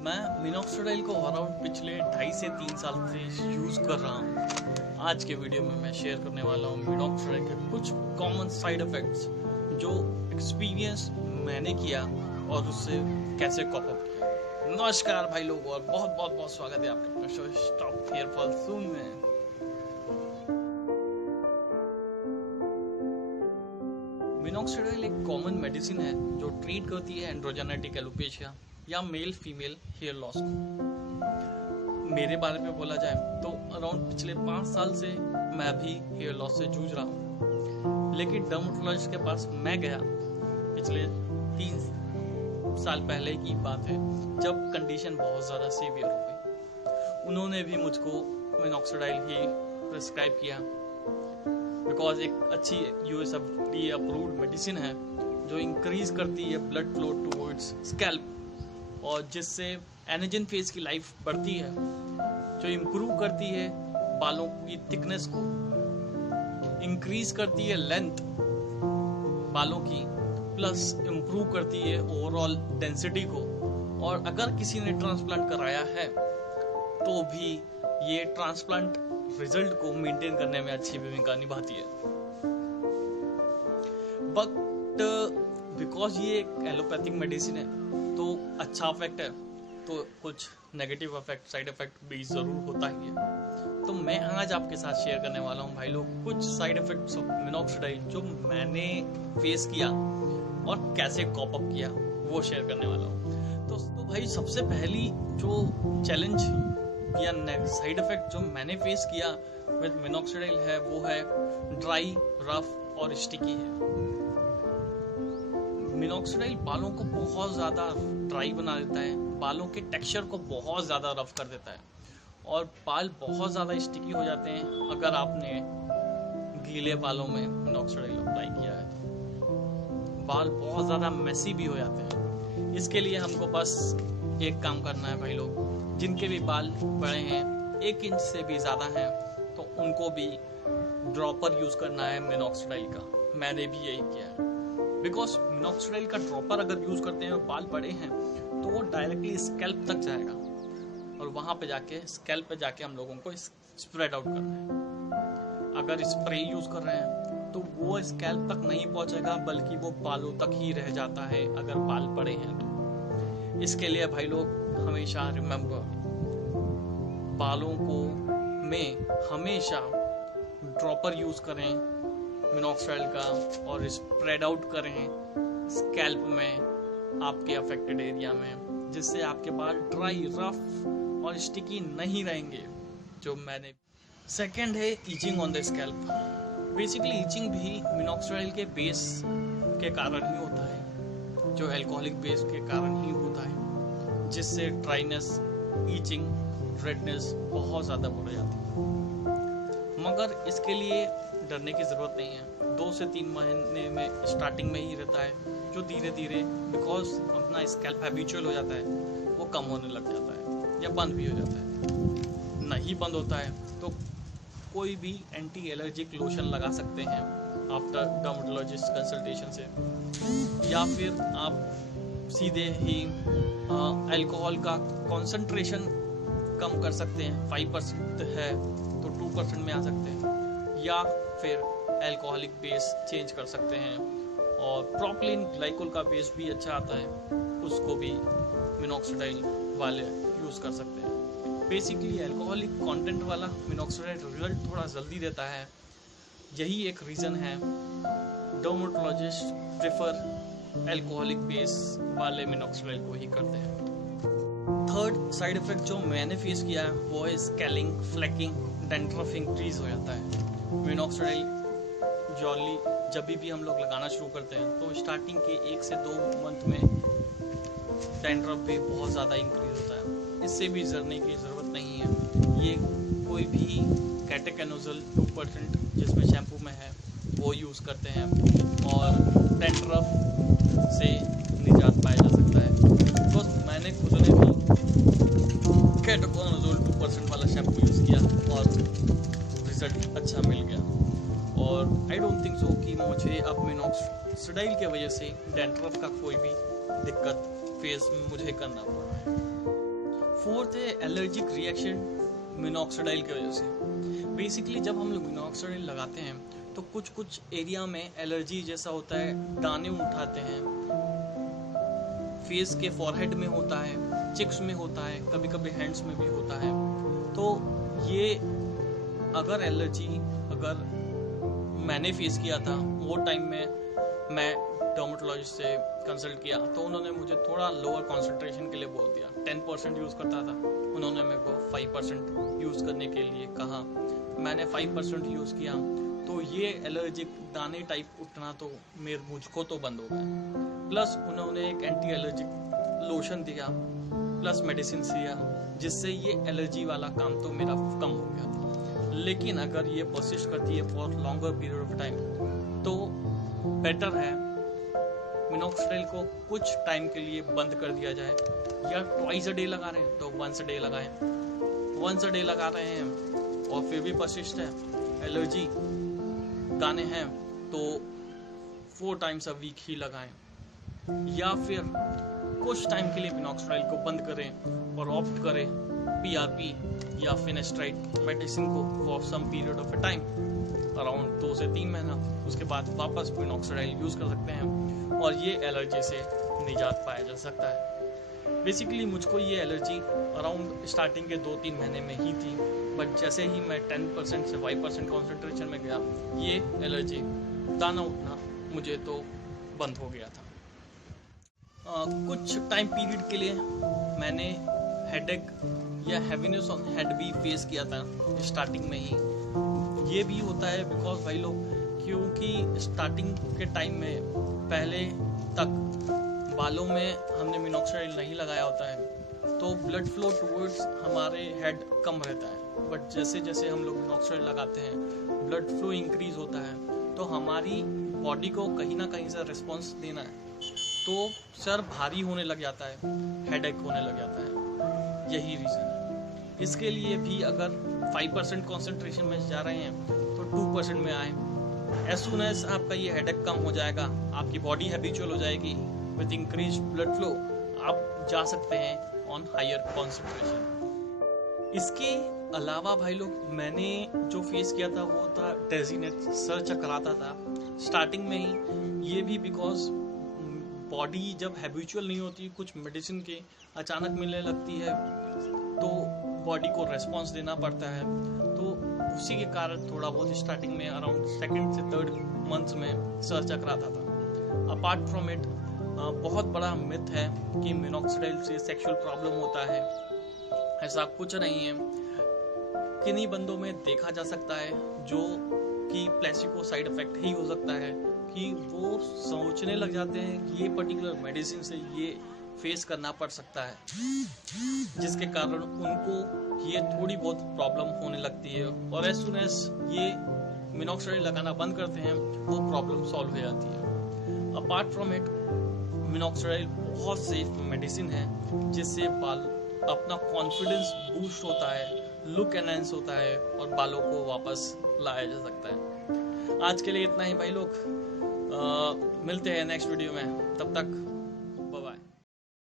मैं मिनॉक्सिडिल को अराउंड पिछले 2.5 से 3 साल से यूज़ कर रहा हूँ। आज के वीडियो में मैं शेयर करने वाला हूँ मिनॉक्सिडिल के कुछ कॉमन साइड इफ़ेक्ट्स जो एक्सपीरियंस मैंने किया और उससे कैसे कॉप अप किया। नमस्कार भाई लोग और बहुत बहुत बहुत स्वागत है आपके अपने शो स्टॉप हियर फॉर सून में। मिनॉक्सिडिल एक कॉमन मेडिसिन है जो ट्रीट करती है एंड्रोजेनेटिक एलोपेशिया या मेल फीमेल हेयर लॉस को। मेरे बारे में बोला जाए तो अराउंड पिछले 5 साल से मैं भी हेयर लॉस से जूझ रहा हूँ, लेकिन डर्मेटोलॉजिस्ट के पास मैं गया पिछले 3 साल पहले की बात है, जब कंडीशन बहुत ज़्यादा सीवियर हो गई। उन्होंने भी मुझको मिनॉक्सिडिल ही प्रिस्क्राइब किया, बिकॉज एक अच्छी यूएसएफडीए अप्रूव्ड मेडिसिन है जो इंक्रीज करती है ब्लड फ्लो टूवर्ड्स स्कैल्प और जिससे एनर्जन फेज की लाइफ बढ़ती है, जो इम्प्रूव करती है बालों की थिकनेस को, इंक्रीज करती है लेंथ बालों की, प्लस इम्प्रूव करती है ओवरऑल डेंसिटी को। और अगर किसी ने ट्रांसप्लांट कराया है तो भी ये ट्रांसप्लांट रिजल्ट को मेंटेन करने में अच्छी भूमिका निभाती है। बट बिकॉज ये एक एलोपैथिक मेडिसिन है तो अच्छा इफेक्ट है, तो कुछ नेगेटिव इफेक्ट साइड इफेक्ट भी जरूर होता ही है। तो मैं आज आपके साथ शेयर करने वाला हूँ भाई लोग कुछ साइड इफेक्ट्स ऑफ मिनॉक्सिडिल जो मैंने फेस किया और कैसे कॉप अप किया वो शेयर करने वाला हूँ। तो भाई सबसे पहली जो चैलेंज या साइड इफेक्ट जो मैंने फेस किया विद मिनॉक्सिडिल है वो है ड्राई, रफ और स्टिकी है। मिनॉक्सिडिल बालों को बहुत ज़्यादा ड्राई बना देता है, बालों के टेक्सचर को बहुत ज़्यादा रफ कर देता है और बाल बहुत ज़्यादा स्टिकी हो जाते हैं अगर आपने गीले बालों में मिनॉक्सिडिल अप्लाई किया है। बाल बहुत ज़्यादा मेसी भी हो जाते हैं। इसके लिए हमको बस एक काम करना है भाई लोग, जिनके भी बाल बड़े हैं 1 इंच से भी ज़्यादा हैं तो उनको भी ड्रॉपर यूज़ करना है मिनॉक्सिडिल का। मैंने भी यही किया है, बिकॉज मिनॉक्सिडिल का ड्रॉपर अगर यूज़ करते हैं और बाल बड़े हैं तो वो डायरेक्टली स्कैल्प तक जाएगा और वहाँ पे जाके स्कैल्प पे जाके हम लोगों को स्प्रेड आउट करना है। अगर स्प्रे यूज़ कर रहे हैं तो वो स्कैल्प तक नहीं पहुँचेगा, बल्कि वो बालों तक ही रह जाता है अगर बाल बड़े हैं तो। इसके लिए भाई लोग हमेशा रिमेम्बर, बालों को में हमेशा ड्रॉपर यूज़ करें मिनॉक्सिडिल का और स्प्रेड आउट करें स्कैल्प में आपके अफेक्टेड एरिया में, जिससे आपके बाल ड्राई, रफ और स्टिकी नहीं रहेंगे। जो मैंने सेकंड है itching on the scalp. Basically itching भी मिनॉक्सिडिल के बेस के कारण ही होता है, जो अल्कोहलिक बेस के कारण ही होता है, जिससे ड्राइनेस, ईचिंग, रेडनेस बहुत ज़्यादा बढ़ जाती है। मगर इसके लिए डरने की ज़रूरत नहीं है। 2 से 3 महीने में स्टार्टिंग में ही रहता है, जो धीरे धीरे बिकॉज अपना स्कैल्प हैबिचुअल हो जाता है वो कम होने लग जाता है या बंद भी हो जाता है। नहीं बंद होता है तो कोई भी एंटी एलर्जिक लोशन लगा सकते हैं आफ्टर डर्मेटोलॉजिस्ट कंसल्टेशन से, या फिर आप सीधे ही अल्कोहल का कॉन्सेंट्रेशन कम कर सकते हैं। 5% है तो 2% में आ सकते हैं, या फिर अल्कोहलिक बेस चेंज कर सकते हैं। और प्रोपिलीन ग्लाइकोल का बेस भी अच्छा आता है, उसको भी मिनॉक्सिडिल वाले यूज़ कर सकते हैं। बेसिकली अल्कोहलिक कंटेंट वाला मिनॉक्सिडिल रिजल्ट थोड़ा जल्दी देता है, यही एक रीज़न है डर्मेटोलॉजिस्ट प्रेफर अल्कोहलिक बेस वाले मिनॉक्सिडिल को ही करते हैं। थर्ड साइड इफेक्ट जो मैंने फेस किया है वो है स्केलिंग, फ्लैकिंग, डैंड्रफ इंक्रीज हो जाता है। मिनॉक्सिडिल जॉली जब भी हम लोग लगाना शुरू करते हैं तो स्टार्टिंग के 1 से 2 मंथ में डैंड्रफ भी बहुत ज़्यादा इंक्रीज होता है। इससे भी डरने की ज़रूरत नहीं है। ये कोई भी कैटेकेनोजल 2% जिसमें शैम्पू में है वो यूज़ करते हैं और डैंड्रफ से निजात पाया जा सकता है। तो मैंने खुद ने भी कैटेकेनोजल 2% वाला शैम्पू यूज़ किया और रिजल्ट अच्छा मिल गया। और आई डोंट थिंक सो कि मुझे अब मिनॉक्सिडिल की वजह से डैंड्रफ का कोई भी दिक्कत फेस मुझे करना पड़ रहा है। फोर्थ है एलर्जिक रिएक्शन मिनॉक्सिडाइल की वजह से। बेसिकली जब हम लोग मिनॉक्सिडाइल लगाते हैं तो कुछ कुछ एरिया में एलर्जी जैसा होता है, दाने उठाते हैं, फेस के फॉरहेड में होता है, चिक्स में होता है, कभी कभी हैंड्स में भी होता है। तो ये अगर एलर्जी अगर मैंने फेस किया था, वो टाइम में मैं डर्मेटोलॉजिस्ट से कंसल्ट किया तो उन्होंने मुझे थोड़ा लोअर कॉन्सेंट्रेशन के लिए बोल दिया। 10% यूज़ करता था, उन्होंने मेरे को 5% यूज़ करने के लिए कहा। मैंने 5% यूज़ किया तो ये एलर्जिक दाने टाइप उठना तो मुझको तो बंद हो गया। प्लस उन्होंने एक एंटी एलर्जिक लोशन दिया, प्लस मेडिसिन दिया, जिससे ये एलर्जी वाला काम तो मेरा कम हो गया। लेकिन अगर ये परसिस्ट करती है for longer period of time तो बेटर है मिनॉक्सिडाइल को कुछ टाइम के लिए बंद कर दिया जाए, या ट्वाइस अ डे लगा रहे हैं तो वंस अ डे लगाएं। वंस अ डे लगा रहे हैं और फिर भी परसिस्ट है, एलर्जी दाने हैं, तो 4 टाइम्स अ वीक ही लगाएं। या फिर कुछ टाइम के लिए मिनॉक्सिडाइल को बंद करें और ऑप्ट करें PRP या फिनेस्ट्राइड मेडिसिन को for some period of a time, around 2 से 3 महीना। उसके बाद वापस मिनॉक्सिडाइल यूज़ कर सकते हैं और ये एलर्जी से निजात पाया जा सकता है। बेसिकली मुझको ये एलर्जी अराउंड स्टार्टिंग के 2-3 महीने में ही थी, बट जैसे ही मैं 10% से 5% कॉन्सेंट्रेशन में गया, ये एलर्जी दाना उठना मुझे तो बंद हो गया था। कुछ टाइम पीरियड के लिए मैंने हेडेक या हैवीनेस ऑन हेड भी फेस किया था स्टार्टिंग में ही। ये भी होता है बिकॉज भाई लोग, क्योंकि स्टार्टिंग के टाइम में पहले तक बालों में हमने मिनॉक्सिडाइल नहीं लगाया होता है तो ब्लड फ्लो टूवर्ड्स हमारे हेड कम रहता है। बट जैसे जैसे हम लोग मिनॉक्सिडाइल लगाते हैं ब्लड फ्लो इंक्रीज होता है, तो हमारी बॉडी को कहीं ना कहीं से रिस्पॉन्स देना है, तो सर भारी होने लग जाता है, हेडेक होने लग जाता है। यही रीज़न है। इसके लिए भी अगर 5% कॉन्सेंट्रेशन में जा रहे हैं तो 2% में आए। एज सुन एज आपका ये हेडेक कम हो जाएगा, आपकी बॉडी हैबिचुअल हो जाएगी, विद इंक्रीज ब्लड फ्लो आप जा सकते हैं ऑन हायर कॉन्सेंट्रेशन। इसके अलावा भाई लोग, मैंने जो फेस किया था वो था डेजीनेस, सर चकराता था स्टार्टिंग में ही। ये भी बिकॉज बॉडी जब हैबिचुअल नहीं होती, कुछ मेडिसिन के अचानक मिलने लगती है तो बॉडी को रेस्पॉन्स देना पड़ता है, तो उसी के कारण थोड़ा बहुत स्टार्टिंग में अराउंड 2nd से 3rd मंथ में सर चकराता था। अपार्ट फ्रॉम इट बहुत बड़ा मिथ है कि मिनॉक्सिडाइल से सेक्सुअल प्रॉब्लम होता है। ऐसा कुछ नहीं है। किन्हीं बंदों में देखा जा सकता है जो कि प्लेसिबो साइड इफेक्ट ही हो सकता है कि वो सोचने लग जाते हैं कि ये पर्टिकुलर मेडिसिन से ये फेस करना पड़ सकता है, जिसके कारण उनको ये थोड़ी बहुत प्रॉब्लम होने लगती है, और एज सुन एज ये मिनॉक्सिडाइल लगाना बंद करते हैं वो प्रॉब्लम सॉल्व हो जाती है। अपार्ट फ्रॉम इट मिनॉक्सिडाइल बहुत सेफ मेडिसिन है, जिससे बाल अपना कॉन्फिडेंस बूस्ट होता है, लुक एनहांस होता है और बालों को वापस लाया जा सकता है। आज के लिए इतना ही भाई लोग, मिलते हैं नेक्स्ट वीडियो में। तब तक